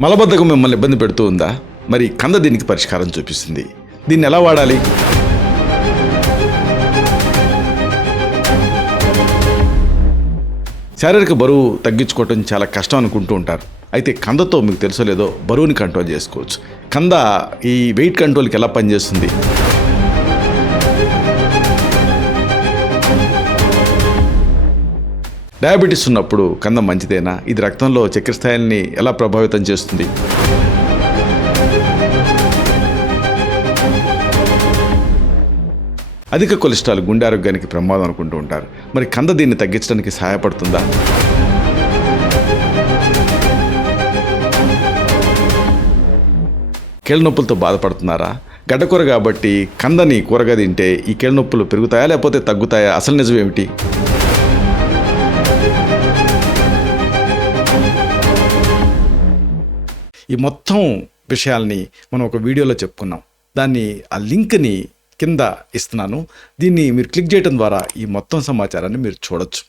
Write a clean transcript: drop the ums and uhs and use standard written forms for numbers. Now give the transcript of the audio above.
మలబద్ధకం మిమ్మల్ని ఇబ్బంది పెడుతూ ఉందా? మరి కంద దీనికి పరిష్కారం చూపిస్తుంది. దీన్ని ఎలా వాడాలి? శారీరక బరువు తగ్గించుకోవటం చాలా కష్టం అనుకుంటూ ఉంటారు. అయితే కందతో మీకు తెలుసో లేదో బరువుని కంట్రోల్ చేసుకోవచ్చు. కంద ఈ వెయిట్ కంట్రోల్కి ఎలా పనిచేస్తుంది? డయాబెటీస్ ఉన్నప్పుడు కంద మంచిదేనా? ఇది రక్తంలో చక్కెర స్థాయిల్ని ఎలా ప్రభావితం చేస్తుంది? అధిక కొలెస్ట్రాల్ గుండె ఆరోగ్యానికి ప్రమాదం అనుకుంటూ ఉంటారు. మరి కంద దీన్ని తగ్గించడానికి సహాయపడుతుందా? కీళ్ళ నొప్పులతో బాధపడుతున్నారా? గడ్డకూర కాబట్టి కందని కూరగా తింటే ఈ కీళ్ళ నొప్పులు పెరుగుతాయా లేకపోతే తగ్గుతాయా? అసలు నిజం ఏమిటి? ఈ మొత్తం విషయాల్ని మనం ఒక వీడియోలో చెప్పుకున్నాం. దాన్ని ఆ లింక్ని కింద ఇస్తున్నాను. దీన్ని మీరు క్లిక్ చేయడం ద్వారా ఈ మొత్తం సమాచారాన్ని మీరు చూడొచ్చు.